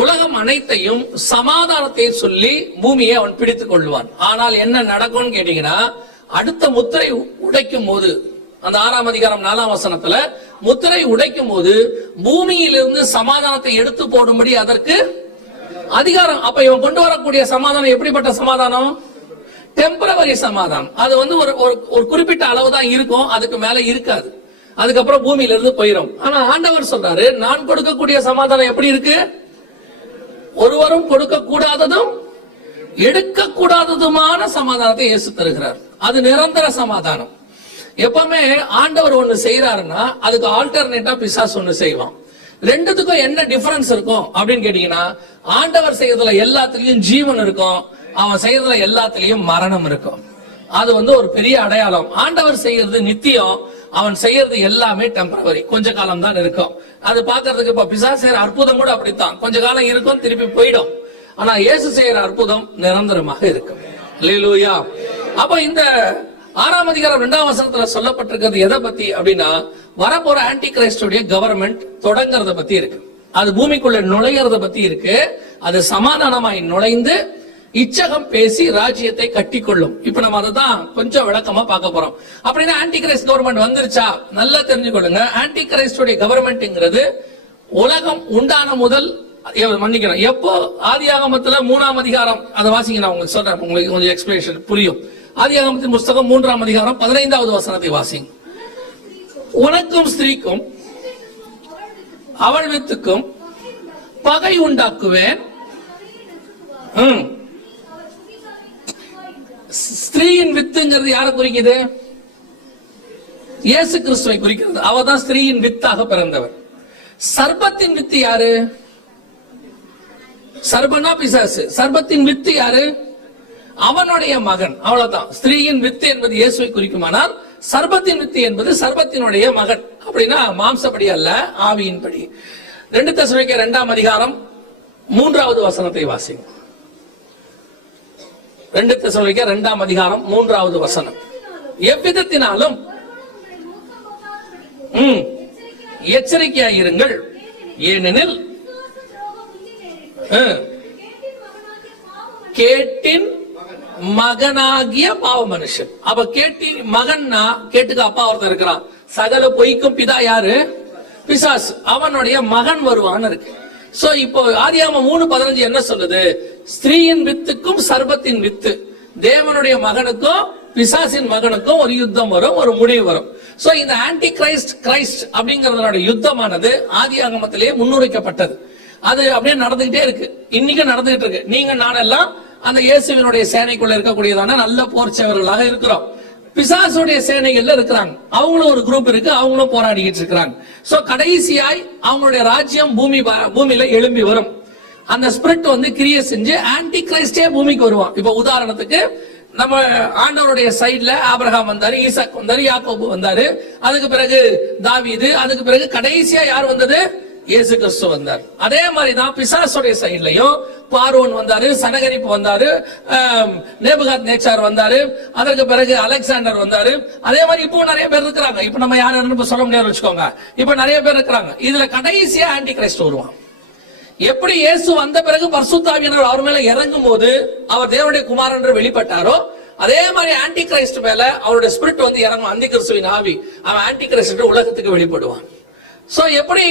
உலகம் அனைத்தையும் சமாதானத்தை சொல்லி பூமியை அவன் பிடித்துக் கொள்வான். ஆனால் என்ன நடக்கும்னு கேட்டீங்கன்னா, அடுத்த முத்திரை உடைக்கும் போது, அந்த 6ஆம் அதிகாரம் 4ஆம் வசனத்துல முத்திரை உடைக்கும் போது பூமியிலிருந்து சமாதானத்தை எடுத்து போடும்படி அதற்கு அதிகாரம். அப்ப இவன் கொண்டு வரக்கூடிய சமாதானம் எப்படிப்பட்ட சமாதானம்? டெம்பரவரி சமாதானம். அது ஒரு குறிப்பிட்ட அளவு தான் இருக்கும், அதுக்கு மேல இருக்காது. அதுக்கப்புறம் பூமியில இருந்து போயிடும். ஆனா ஆண்டவர் சொல்றாரு, நான் கொடுக்கக்கூடிய சமாதானம் எப்படி இருக்கு? ஒருவரும் கொடுக்க கூடாததும் எடுக்க கூடாததுமான சமாதானத்தை இயேசு தருகிறார். அது நிரந்தர சமாதானம். எப்பவுமே ஆண்டவர் ஒண்ணு செய்யறாருன்னா அதுக்கு ஆல்டர்னேட்டா பிசாசு ஒண்ணு செய்வான். ரெண்டுத்துக்கும் என்ன டிஃபரன்ஸ் இருக்கும் அப்படின்னு கேட்டீங்கன்னா, ஆண்டவர் செய்யறதுல எல்லாத்துலயும் ஜீவன் இருக்கும், அவன் செய்யறதுல எல்லாத்துலயும் மரணம் இருக்கும். அது ஒரு பெரிய அடையாளம். ஆண்டவர் செய்யறது நித்தியம், அவன் செய்யறது எல்லாமே டெம்பரவரி, கொஞ்ச காலம் தான் இருக்கும். அது பாக்குறதுக்கு இப்ப பிசாசு செய்யற அற்புதம் கூட அப்படித்தான், கொஞ்ச காலம் இருக்கும், திருப்பி போயிடும். ஆனா இயேசு செய்யற அற்புதம் நிரந்தரமாக இருக்கும். அல்லேலூயா. அப்ப இந்த 6ஆம் அதிகாரம் 2ஆம் வசனத்துல சொல்லப்பட்டிருக்கிறது எதை பத்தி அப்படின்னா, வரப்போற ஆன்டி கிரைஸ்டுடைய கவர்மெண்ட் தொடங்கறத பத்தி இருக்கு. அது பூமிக்குள்ள நுழையறத பத்தி இருக்கு. அது சமாதானமாய் நுழைந்து இச்சகம் பேசி ராஜ்யத்தை கட்டிக்கொள்ளும். இப்ப நம்ம அதை தான் கொஞ்சம் விளக்கமா பார்க்க போறோம். அப்படின்னா ஆன்டி கிரைஸ்ட் கவர்மெண்ட் வந்துருச்சா? நல்லா தெரிஞ்சுக்கொள்ளுங்க. ஆன்டி கிரைஸ்டுடைய கவர்மெண்ட்ங்கிறது உலகம் உண்டான முதல், மன்னிக்கணும், எப்போ ஆதியாகமத்துல 3ஆம் அதிகாரம், அதை வாசிங்க, நான் உங்களுக்கு சொல்றேன், உங்களுக்கு கொஞ்சம் எக்ஸ்பிளேஷன் புரியும். ஆதியாகமத்தின் புஸ்தகம் 3ஆம் அதிகாரம் 15வது வசனத்தை வாசிங்க. உனக்கும் ஸ்திரீக்கும் அவள் வித்துக்கும் பகை உண்டாக்குவேன். ஸ்திரீயின் வித்துங்கிறது யாரை குறிக்குது? இயேசு கிறிஸ்துவை குறிக்கிறது. அவ தான் ஸ்திரீயின் வித்தாக பிறந்தவர். சர்பத்தின் வித்து யாரு? சர்பனா பிசாசு. சர்பத்தின் வித்து யாரு? அவனுடைய மகன். அவ்வளவுதான். ஸ்திரீயின் வித்து என்பது இயேசுவை குறிக்குமானால் சர்பத்தின் வித்து என்பது சர்பத்தினுடைய மகன். அப்படின்னா மாம்சப்படி அல்ல, ஆவியின்படி. 2 தெசலோனிக்கேயர் 2ஆம் அதிகாரம் 3வது வசனத்தை வாசிங்க. 2 தெசலோனிக்கேயர் 2ஆம் அதிகாரம் 3வது வசனம். எவ்விதத்தினாலும் எச்சரிக்கையாயிருங்கள், ஏனெனில் கேட்டின் மகனாகிய பாவ மனுஷன். அப்ப கேட்டின் மகன்னா, கேட்டுக்கு அப்பா ஒருத்தர் இருக்கிறான். சகல பொய்க்கும் பிதா யாரு? பிசாசு. அவனுடைய மகன் வருவான்னு இருக்கு. சோ இப்போ ஆதியாகமம் 3:15 என்ன சொல்லுது? ஸ்திரீயின் வித்துக்கும் சர்பத்தின் வித்து, தேவனுடைய மகனுக்கும் பிசாசின் மகனுக்கும் ஒரு யுத்தம் வரும், ஒரு முடிவு வரும். சோ இந்த ஆன்டி கிரைஸ்ட் அப்படிங்கறதோட யுத்தமானது ஆதியாகமத்திலேயே முன்னுரைக்கப்பட்டது. அது அப்படியே நடந்துகிட்டே இருக்கு, இன்னைக்கு நடந்துகிட்டு இருக்கு. நீங்க நானெல்லாம் அந்த இயேசுவினுடைய சேனைக்குள்ள இருக்கக்கூடியதான நல்ல போர்ச்சவர்களாக இருக்கிறோம். பிசாசுடைய சேனைகள்ல இருக்கிறாங்க, அவங்களும் ஒரு குரூப் இருக்கு, அவங்களும் போராடிக்கிட்டு இருக்கிறாங்க. சோ கடைசியாய் அவங்களுடைய ராஜ்யம் பூமியில எழும்பி வரும். அந்த ஸ்பிரிட் வந்து கிரியை செஞ்சு ஆன்டி கிரைஸ்டே பூமிக்கு வருவான். இப்ப உதாரணத்துக்கு நம்ம ஆண்டவருடைய சைட்ல ஆபிரகாம் வந்தாரு, ஈசாக் வந்தாரு, யாக்கோபு வந்தாரு, அதுக்கு பிறகு தாவீது, அதுக்கு பிறகு கடைசியா யார் வந்தது? இயேசு கிறிஸ்து வந்தார். அதே மாதிரிதான் பிசாசுடைய சைட்லயும் பார்வோன் வந்தாரு, சனகரிப்பு வந்தாரு, நேபுகாத் நேச்சார் வந்தாரு, அதற்கு பிறகு அலெக்சாண்டர் வந்தாரு. அதே மாதிரி இப்போ நிறைய பேர் இருக்கிறாங்க. இப்ப நம்ம யாரும் சொல்ல முடியாது வச்சுக்கோங்க. இப்ப நிறைய பேர் இருக்கிறாங்க. இதுல கடைசியா ஆன்டி கிரைஸ்ட் வருவான். எப்படி இயேசு வந்த பிறகு பரிசுத்த ஆவியானவர் அவர் மேல இறங்கும் போது அவர் தேவனுடைய குமாரன் என்று வெளிப்பட்டாரோ, அதே மாதிரி ஆன்டி கிரைஸ்ட் மேல அவருடைய ஸ்பிரிட் வந்து இறங்கும். அந்தி கிறிஸ்துவின் ஆவி, அவன் ஆன்டி கிரைஸ்ட் உலகத்துக்கு வெளிப்படுவான். சோ எப்படி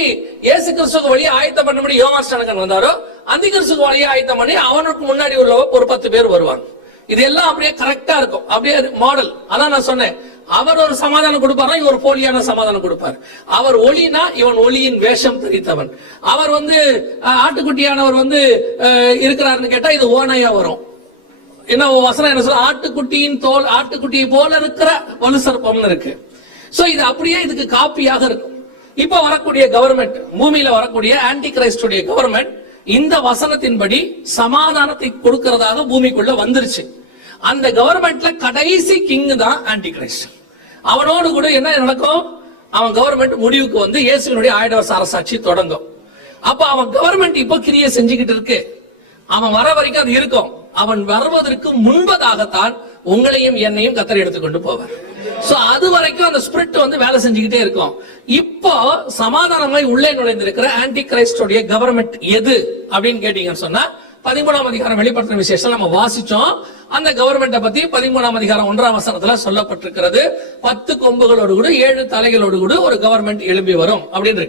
இயேசு கிறிஸ்துக்கு வழியை ஆயத்தம் பண்ண முடியும் யோவான் ஸ்நானகன் வந்தாரோ, அந்தி கிறிஸ்துக்கு வழியை ஆயத்தம் பண்ணி அவனுக்கு முன்னாடி உள்ள ஒரு 10 பேர் வருவாங்க. இதெல்லாம் அப்படியே கரெக்டா இருக்கும், அப்படியே மாடல். அதான் நான் சொன்னேன், அவர் ஒரு சமாதானம் கொடுப்பாரா, இவர் போலியான சமாதானம் கொடுப்பார். அவர் ஒளினா இவன் ஒளியின் வேஷம் தரித்தவன். அவர் வந்து ஆட்டுக்குட்டியானவர் வந்து இருக்கிறாருன்னு கேட்டா இது ஓனையா வரும். என்ன வசனம் என்ன சொல்ல? ஆட்டுக்குட்டியின் தோல், ஆட்டுக்குட்டியை போல இருக்கிற வலு சர்ப்பம்னு இருக்கு. சோ இது அப்படியே இதுக்கு காப்பியாக இருக்கும். இப்ப வரக்கூடிய கவர்மெண்ட், பூமியில வரக்கூடிய ஆன்டி கிரைஸ்டுடைய கவர்மெண்ட் இந்த வசனத்தின்படி சமாதானத்தை கொடுக்கிறதாக பூமிக்குள்ள வந்துருச்சு. அந்த கவர்மெண்ட்ல கடைசி கிங் தான் ஆன்டி கிரைஸ்ட். அவனோடு கூட என்ன நடக்கும்? அவன் கவர்மெண்ட் முடிவுக்கு வந்து இயேசுவினுடைய 1000 வருஷ அரசாட்சி தொடங்கும். அப்ப அவன் கவர்மெண்ட் இப்ப கிரியை செஞ்சுக்கிட்டு இருக்கு. அவன் வர வரைக்கும் அது இருக்கும். அவன் வருவதற்கு முன்பதாகத்தான் உங்களையும் என்னையும் கத்தர் எடுத்துக்கொண்டு போவார். சோ அது வரைக்கும் அந்த ஸ்பிரிட் வந்து வேலை செஞ்சுக்கிட்டே இருக்கும். இப்போ சமாதானமாய் உள்ளே நுழைந்திருக்கிற ஆன்டி கிரைஸ்டுடைய கவர்மெண்ட் எது அப்படின்னு கேட்டீங்கன்னு சொன்னா 13ஆம் அதிகாரம் வெளிப்படுத்தின விசேஷம் நம்ம வாசிச்சோம். அந்த கவர்மெண்ட பத்தி 13ஆம் அதிகாரம் 1ஆம் வசனத்துல சொல்லப்பட்டிருக்கிறது. 10 கொம்புகளோடு கூட 7 தலைகளோடு கூட ஒரு கவர்மெண்ட் எழும்பி வரும் அப்படின்னு.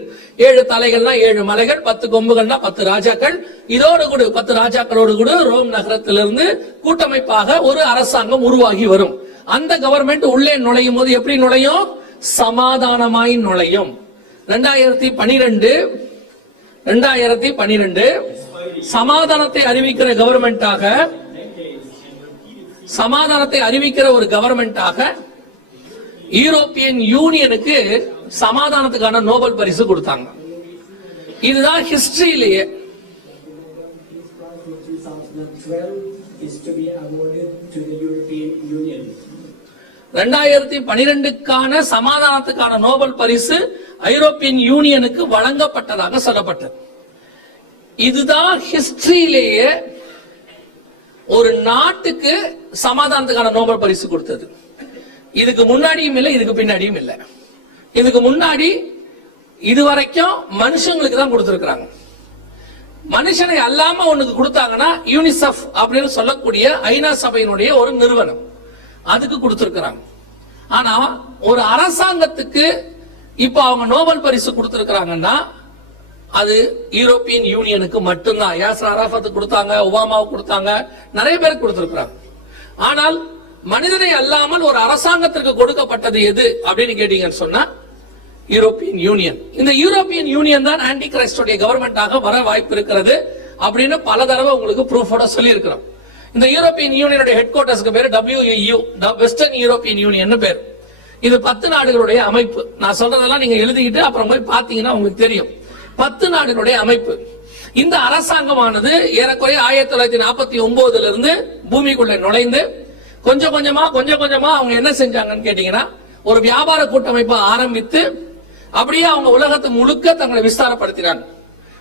7 தலைகள்னா 7 மலைகள், 10 கொம்புகள்னா 10 ராஜாக்கள். இதோடு கூட 10 ராஜாக்களோடு கூட ரோம் நகரத்திலிருந்து கூட்டமைப்பாக ஒரு அரசாங்கம் உருவாகி வரும். அந்த கவர்மெண்ட் உள்ளே நுழையும் போது எப்படி நுழையும்? சமாதானமாய் நுழையும். 2012 சமாதானத்தை அறிவிக்கிற கவர்மெண்டாக, சமாதானத்தை அறிவிக்கிற ஒரு கவர்மெண்டாக யூரோப்பியன் யூனியனுக்கு சமாதானத்துக்கான நோபல் பரிசு கொடுத்தாங்க. இதுதான் ஹிஸ்டரியிலேயே. is to be awarded to the European Union. 2012க்கான சமாதானத்துக்கான நோபல் பரிசு ஐரோப்பியன் யூனியனுக்கு வழங்கப்பட்டதாக சொல்லப்பட்டது. இதுதான் ஹிஸ்டரியிலேயே ஒரு நாட்டுக்கு சமாதானத்துக்கான நோபல் பரிசு கொடுத்தது. இதுக்கு முன்னாடியும் இல்லை, இதுக்கு பின்னாடியும் இல்லை. இதுக்கு முன்னாடி இதுவரைக்கும் மனுஷங்களுக்கு தான் கொடுத்திருக்கிறாங்க. மனுஷனை அல்லாம ஒண்ணுக்கு கொடுத்தாங்கன்னா யூனிசெஃப் அப்படின்னு சொல்லக்கூடிய ஐநா சபையினுடைய ஒரு நிறுவனம், அதுக்கு கொடுத்திருக்கிறாங்க. ஆனா ஒரு அரசாங்கத்துக்கு இப்ப அவங்க நோபல் பரிசு கொடுத்திருக்கிறாங்கன்னா அது யூரோப்பியன் யூனியனுக்கு மட்டும்தான். யாசர் அராஃபத்துக்கு கொடுத்தாங்க, ஒபாமாவுக்கு கொடுத்தாங்க, நிறைய பேருக்கு கொடுத்திருக்கிறாங்க. ஆனால் மனிதனை அல்லாமல் ஒரு அரசாங்கத்திற்கு கொடுக்கப்பட்டது எது அப்படின்னு கேட்டீங்கன்னு சொன்னா யூரோப்பியன் யூனியன். இந்த யூரோப்பியன் யூனியன் தான் ஆன்டி கிரைஸ்டோடைய கவர்மெண்டாக வர வாய்ப்பு இருக்கிறது அப்படின்னு பல தடவை உங்களுக்கு ப்ரூஃபோட சொல்லி இருக்கிறோம். இந்த யூரோப்பியன் யூனியனுடைய ஹெட் குவார்டர்ஸ்க்கு பேரு WEU, வெஸ்டர்ன் யூரோப்பியன் யூனியன் பேர். இது 10 நாடுகளுடைய அமைப்பு. நான் சொல்றதெல்லாம் நீங்க எழுதிக்கிட்டு அப்புறம் போய் பாத்தீங்கன்னா உங்களுக்கு தெரியும். 10 நாடுகளுடைய அமைப்பு. இந்த அரசாங்கமானது ஏறக்குறைய 1949 இருந்து பூமிக்குள்ள நுழைந்து கொஞ்சம் கொஞ்சமா அவங்க என்ன செஞ்சாங்கன்னு கேட்டீங்கன்னா ஒரு வியாபார கூட்டமைப்பை ஆரம்பித்து அப்படியே அவங்க உலகத்தை முழுக்க தங்களை விஸ்தாரப்படுத்தினாங்க.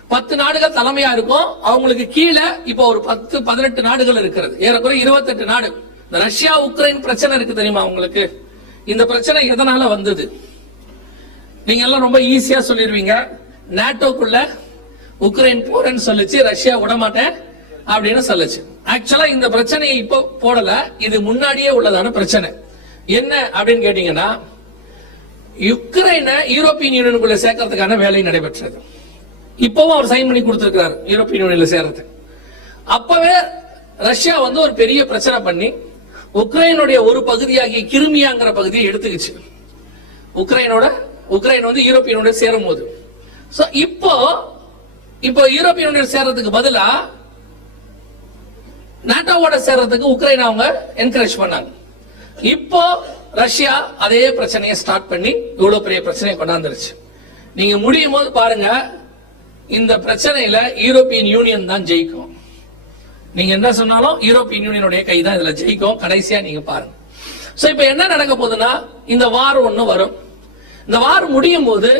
10 நாடுகள் தலைமையா இருக்கும். அவங்களுக்கு கீழே இப்போ ஒரு 10-18 நாடுகள் இருக்கிறது. ஏறக்குறைய 28 நாடு. இந்த ரஷ்யா உக்ரைன் பிரச்சனை இருக்கு தெரியுமா உங்களுக்கு? இந்த பிரச்சனை எதனால வந்தது? நீங்க எல்லாம் ரொம்ப ஈஸியா சொல்லிடுவீங்க. நாட்டோக்குள்ள உக்ரைன் போறேன்னு சொல்லிச்சு, ரஷ்யா விட மாட்டேன் அப்படின்னு சொல்லிச்சு. ஆக்சுவலா இந்த பிரச்சனையை இப்போ போடல, இது முன்னாடியே உள்ளதான பிரச்சனை. என்ன அப்படின்னு கேட்டீங்கன்னா யுக்ரைனை யூரோப்பியன் யூனியனுக்குள்ள சேர்க்கறதுக்கான வேலை நடைபெற்றது. இப்பவும் அவர் சைன் பண்ணி கொடுத்திருக்கிறார் யூரோப்பியன் யூனியன்ல சேர்றது. அப்பவே ரஷ்யா ஒரு பெரிய பிரச்சனை பண்ணி உக்ரைனுடைய ஒரு பகுதியாகிய கிருமியாங்கிற பகுதியை எடுத்துக்கிச்சு. உக்ரைன் யூரோப்பியனோட சேரும் போது இப்போ யூரோப்பியன் யூனியன் சேர்றதுக்கு பதிலா நாட்டோவோட சேர்றதுக்கு உக்ரைன் அவங்க என்கரேஜ் பண்ணாங்க. இப்போ ரஷ்யா அதே பிரச்சனையை ஸ்டார்ட் பண்ணி இவ்வளவு பெரிய பிரச்சனையை கொண்டாந்துருச்சு. நீங்க முடியும் போது பாருங்க, இந்த பிரச்சனையில யூரோப்பியன் யூனியன் தான் ஜெயிக்கும். நீங்க என்ன சொன்னாலும் யூரோப்பியன் யூனியனுடைய கை தான் இதுல ஜெயிக்கும். கடைசியா நீங்க பாருங்க. சோ இப்ப என்ன நடக்க போகுதுன்னா இந்த வார் ஒண்ணு வரும். இந்த வார் முடியும் போது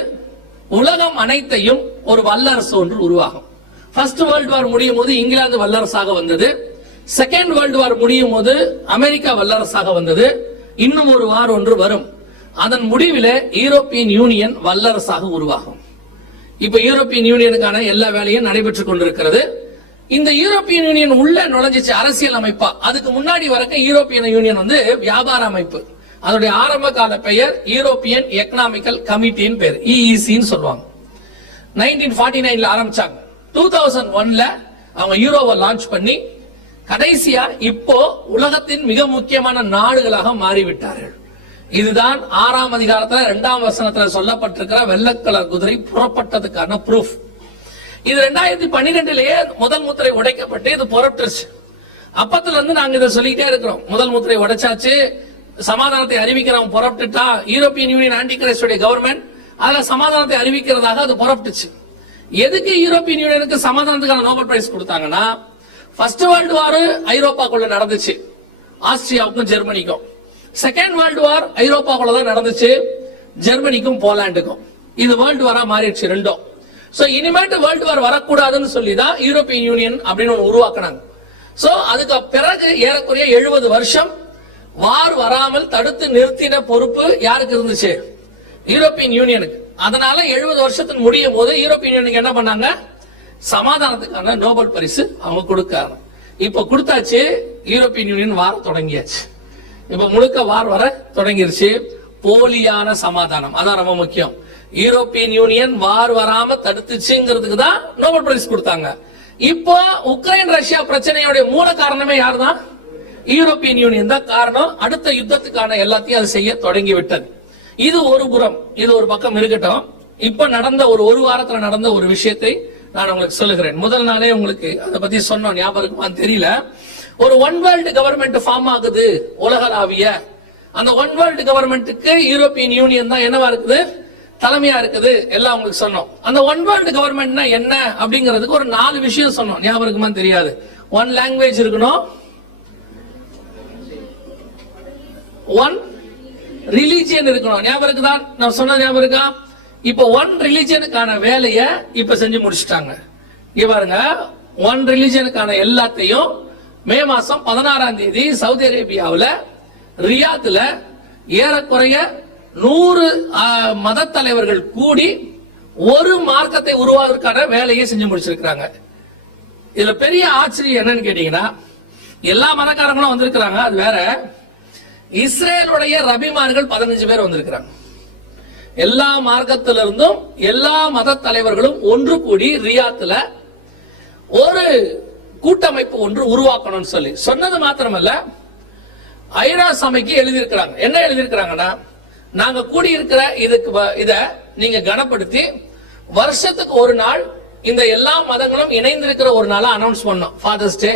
உலகம் அனைத்தையும் ஒரு வல்லரசு ஒன்று உருவாகும். ஃபர்ஸ்ட் வேர்ல்டு வார் முடியும் போது இங்கிலாந்து வல்லரசாக வந்தது. செகண்ட் வேர்ல்டு வார் முடியும் போது அமெரிக்கா வல்லரசாக வந்தது. இன்னும் ஒரு வார் ஒன்று வரும். அதன் முடிவில் யூரோப்பியன் யூனியன் வல்லரசாக உருவாகும். இப்ப யூரோப்பியன் யூனியனுக்கான எல்லா வேலையும் நடைபெற்றுக் கொண்டிருக்கிறது. இந்த யூரோப்பியன் யூனியன் உள்ள நுழைஞ்சிச்சு அரசியல் அமைப்பா. அதுக்கு முன்னாடி வரைக்கும் யூரோப்பியன் யூனியன் வியாபார அமைப்பு. அதனுடைய ஆரம்ப கால பெயர் யூரோப்பியன் எக்கனாமிக்கல் கமிட்டின்னு பேர், EECன்னு சொல்லுவாங்க. 1949ல ஆரம்பிச்சாங்க. 2001ல அவங்க யூரோவை லான்ச் பண்ணி கடைசியா இப்போ உலகத்தின் மிக முக்கியமான நாடுகளாக மாறிவிட்டார்கள். இதுதான் 6ஆம் அதிகாரத்துல 2ஆம் வசனத்துல சொல்லப்பட்டிருக்கிற வெள்ளக்கலர் குதிரை புறப்பட்டதுக்கான ப்ரூஃப். இது 2012லயே முதல் முத்திரை உடைக்கப்பட்டு இது புறப்பட்டுருச்சு. அப்பத்துல இருந்து நாங்க இதை சொல்லிட்டே இருக்கிறோம். முதல் முத்திரை உடைச்சாச்சு, சமாதானத்தை அறிவிக்கிறவன் புறப்பட்டுட்டா. யூரோப்பியன் யூனியன் ஆன்டி கிரைஸ்டோட கவர்மெண்ட் அதுல சமாதானத்தை அறிவிக்கிறதாக அது புறப்பட்டுச்சு. எதுக்கு யூரோப்பியன் யூனியனுக்கு சமாதானத்துக்கான நோபல் பிரைஸ் கொடுத்தாங்கன்னா, ஃபர்ஸ்ட் வேர்ல்டு வார் ஐரோப்பாக்குள்ள நடந்துச்சு, ஆஸ்திரியாவுக்கும் ஜெர்மனிக்கும். செகண்ட் வேர்ல்டு வார் ஐரோப்பாக்குள்ள தான் நடந்துச்சு, ஜெர்மனிக்கும் போலாண்டுக்கும். இது வேர்ல்டு வாரா மாறிடுச்சு ரெண்டும். சோ இனிமேட்டு வேர்ல்டு வார் வரக்கூடாதுன்னு சொல்லி தான் யூரோப்பியன் யூனியன் அப்படின்னு ஒன்று உருவாக்குனாங்க. சோ அதுக்கு பிறகு ஏறக்குறைய 70 வருஷம் வார் வராமல் தடுத்து நிறுத்தின பொறுப்பு யாருக்கு இருந்துச்சு? யூரோப்பியன் யூனியனுக்கு. அதனால 70 வருஷத்துக்கு முடியும் போது யூரோப்பியன் யூனியனுக்கு என்ன பண்ணாங்க? சமாதானத்துக்கான நோபல் பரிசு அவங்க கொடுக்காங்க. இப்ப கொடுத்தாச்சு. யூரோப்பியன் யூனியன் வார தொடங்கியாச்சு. இப்ப முழுக்க வார் வர தொடங்கிருச்சு. போலியான சமாதானம் அதான் ரொம்ப முக்கியம். யூரோப்பியன் யூனியன் வார் வராம தடுத்துச்சுங்கிறதுக்கு தான் நோபல் பரிசு கொடுத்தாங்க. இப்போ உக்ரைன் ரஷ்யா பிரச்சனையோட மூல காரணமே யார் தான்? யூரோப்பியன் யூனியன் தான் காரணம். அடுத்த யுத்தத்துக்கான எல்லாத்தையும் அது செய்ய தொடங்கி விட்டது. இது ஒரு புறம், இது ஒரு பக்கம் இருக்கட்டும். இப்ப நடந்த ஒரு வாரத்துல நடந்த ஒரு விஷயத்தை நான் உங்களுக்கு சொல்லுகிறேன். முதல் நாளே உங்களுக்கு அதை பத்தி சொன்னோம், ஞாபகம் தெரியல. ஒரு ஒன் வேர்ல்டு கவர்மெண்ட் ஃபார்ம் ஆகுது உலகளாவிய. அந்த ஒன் வேர்ல்டு கவர்மெண்ட்டுக்கு யூரோப்பியன் யூனியன் தான் என்னவா இருக்குது? தலைமையா இருக்குது. எல்லாம் உங்களுக்கு சொன்னோம். அந்த ஒன் வேர்ல்டு கவர்மெண்ட்னா என்ன அப்படிங்கிறதுக்கு ஒரு 4 விஷயம் சொன்னோம். ஞாபகம் தெரியாது. 1 லாங்குவேஜ் இருக்கணும், 1 ரிலிஜியன் இருக்கணும். ஞாபகம் தான் நான் சொன்ன ஞாபகம் இருக்கா? இப்ப 1 ரிலிஜியனுக்கான வேலைய இப்ப செஞ்சு முடிச்சுட்டாங்க. இங்க பாருங்க, 1 ரிலிஜியனுக்கான எல்லாத்தையும் மே மாசம் 16ஆம் தேதி சவுதி அரேபியாவில் ரியாத்ல ஏறக்குறைய 100 மத தலைவர்கள் கூடி ஒரு மார்க்கத்தை உருவாவதற்கான வேலையை செஞ்சு முடிச்சிருக்கிறாங்க. இதுல பெரிய ஆச்சரியம் என்னன்னு கேட்டீங்கன்னா, எல்லா மதக்காரங்களும் வந்திருக்கிறாங்க, அது வேற. இஸ்ரேலுடைய ரபிமார்கள் 15 பேர் வந்திருக்கிறாங்க. எல்லா மார்க்கத்திலிருந்தும் எல்லா மத தலைவர்களும் ஒன்று கூடி ரியாத்துல ஒரு கூட்டமைப்பு ஒன்று உருவாக்கணும்னு சொல்லி சொன்னது மாத்திரமல்ல, ஐநா சபைக்கு எழுதியிருக்கிறாங்க. என்ன எழுதியிருக்கிறாங்கன்னா, நாங்க கூடியிருக்கிற இத நீங்க கனப்படுத்தி வருஷத்துக்கு ஒரு நாள் இந்த எல்லா மதங்களும் இணைந்திருக்கிற ஒரு நாளா அனௌன்ஸ் பண்ணோம். ஃபாதர்ஸ் டே,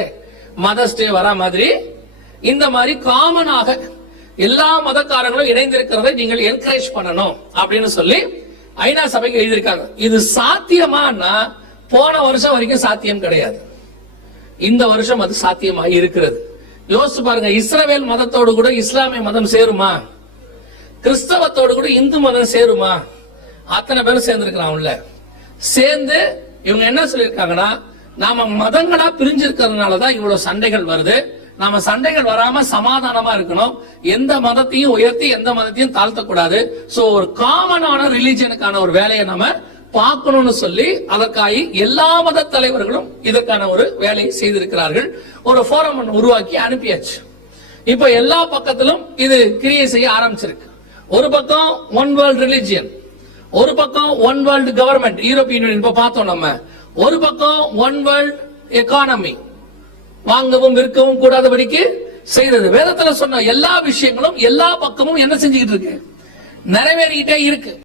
மதர்ஸ் டே வரா மாதிரி இந்த மாதிரி காமனாக எல்லா மதக்காரங்களும் இணைந்திருக்கிறதை நீங்கள் என்கரேஜ் பண்ணணும் அப்படின்னு சொல்லி ஐநா சபைக்கு எழுதியிருக்காங்க. இது சாத்தியமானா போன வருஷம் வரைக்கும் சாத்தியம் கிடையாது. இந்த வருஷம் அது சாத்தியமாக இருக்கிறது. யோசிச்சு பாருங்க, இஸ்ரவேல் மதத்தோடு கூட இஸ்லாமிய மதம் சேருமா? கிறிஸ்தவத்தோடு கூட இந்து மதம் சேருமா? அத்தனை பேரும் சேர்ந்திருக்கிறாங்க. சேர்ந்து இவங்க என்ன சொல்லியிருக்காங்கன்னா, நாம மதங்களா பிரிஞ்சிருக்கிறதுனாலதான் இவ்வளவு சண்டைகள் வருது. நாம சண்டைகள் வராம சமாதானமா இருக்கணும். எந்த மதத்தையும் உயர்த்தி எந்த மதத்தையும் தாழ்த்தக்கூடாது. சோ ஒரு காமனான ரிலிஜனுக்கான ஒரு வேலையை நம்ம பார்க்கணும்னு சொல்லி அதற்காக எல்லா மத தலைவர்களும் இதற்கான ஒரு வேலையை செய்திருக்கிறார்கள். ஒரு ஃபோரம் உருவாக்கி அனுப்பியாச்சு. இப்ப எல்லா பக்கத்திலும் இது கிரியை செய்ய ஆரம்பிச்சிருக்கு. ஒரு பக்கம் ஒன் வேர்ல்ட் ரிலிஜியன், ஒரு பக்கம் one world government, European union இப்ப பார்த்தோம் நம்ம. ஒரு பக்கம் ஒன் வேர்ல்ட் எக்கானமி, வாங்கவும் விற்கவும் கூடாதபடிக்கு செய்யறது. வேதத்துல சொன்ன எல்லா விஷயங்களும் எல்லா பக்கமும் என்ன செஞ்சுக்கிட்டு இருக்கு? நிறைவேறிக்கிட்டே இருக்கு.